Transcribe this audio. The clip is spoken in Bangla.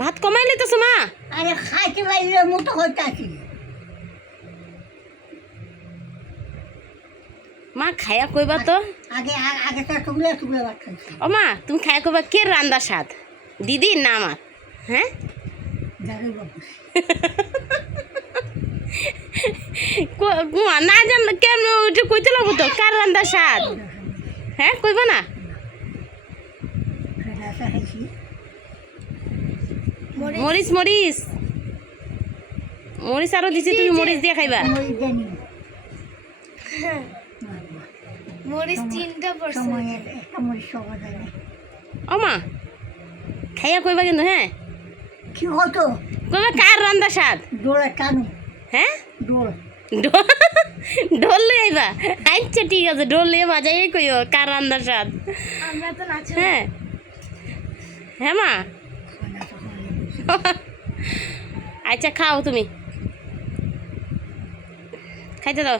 ভাত কমাই লইতেছো মা? আরে খাইতে পারলে মতো হইতাছি। মা খায়া কইবা তো। আগে আগে তো টুকলে টুকলে ভাত খাইছি। ও মা তুমি খায়া কইবা কে রান্দা স্বাদ, দিদি না আমার? হ্যাঁ জানি বাবু না জানলে কেন ওইটা কইতে লাগবো তো, কার রান্দা স্বাদ? হ্যাঁ কইবা না? খাইছি মরিচ মরিচ মরিচ আরো দিছি, তুমি মরিচ দিয়ে খাইবা। মরিচ জানি মরিচ 3টা পড়ছে। সময় একটা মরিচ সবা যায় না। ও মা খাইয়া কইবা কিন্তু। হ্যাঁ কি হতো কইবা কার রান্দা স্বাদ। ডোলা টানো। হ্যাঁ ডোল ঢোল লই আইবা। আচ্ছা ঠিক আছে, ঢোল লিয়ে বাজাই কইও কার রান্দা স্বাদ। আমরা তো নাচ। হ্যাঁ হ্যাঁ মা আচ্ছা খাও, তুমি খাইতে দাও।